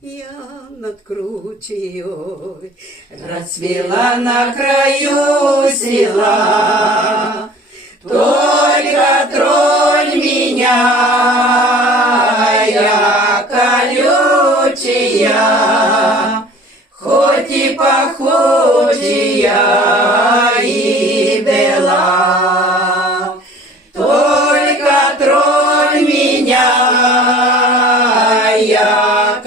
я над кручей Расцвела на краю села, только тронь меня, я колючая, хоть и пахучая и бела. Только тронь меня, я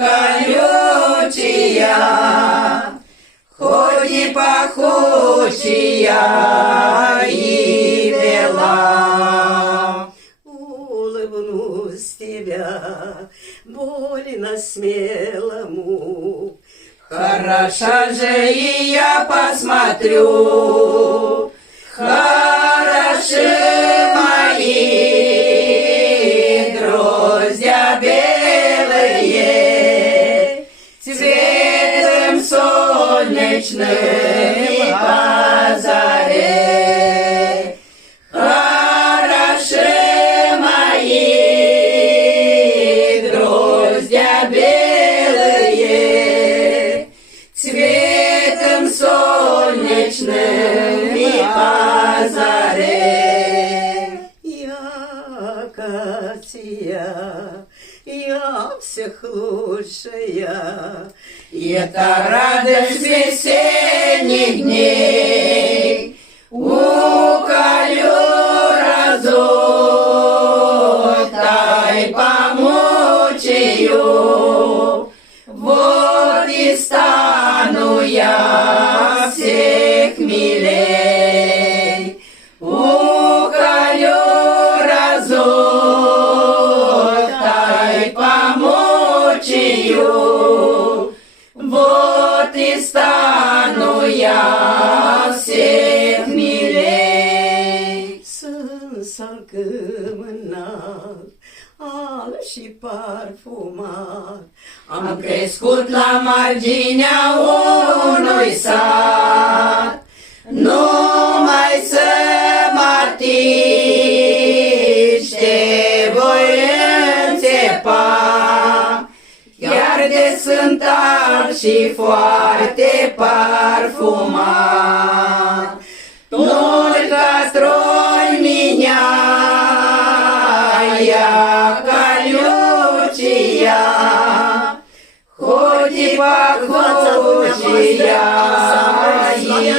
колючая, хоть и пахучая и бела. улыбнусь тебя больно смелому. Хороша же и я посмотрю, хороши мои гроздья белые, цветом солнечным по заре. Хороши мои гроздья белые, цветом солнечным и по заре. Я Катя, я всех лучшая, И это радость весенних дней, уколю разутай, помучаю, вот и стану я всех милей. Уколю разутай, помучаю, вот и стану я всех милей. Sunt salcâmânat, al și parfumat. Am crescut la marginea unui sat, numai să mă atingi te voi înțepa. Chiar de sunt alb și foarte parfumat. Только тронь меня, я колючая, хоть и пахучая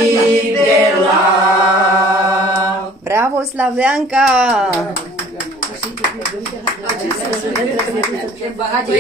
и бела. Браво, Славянка! Багато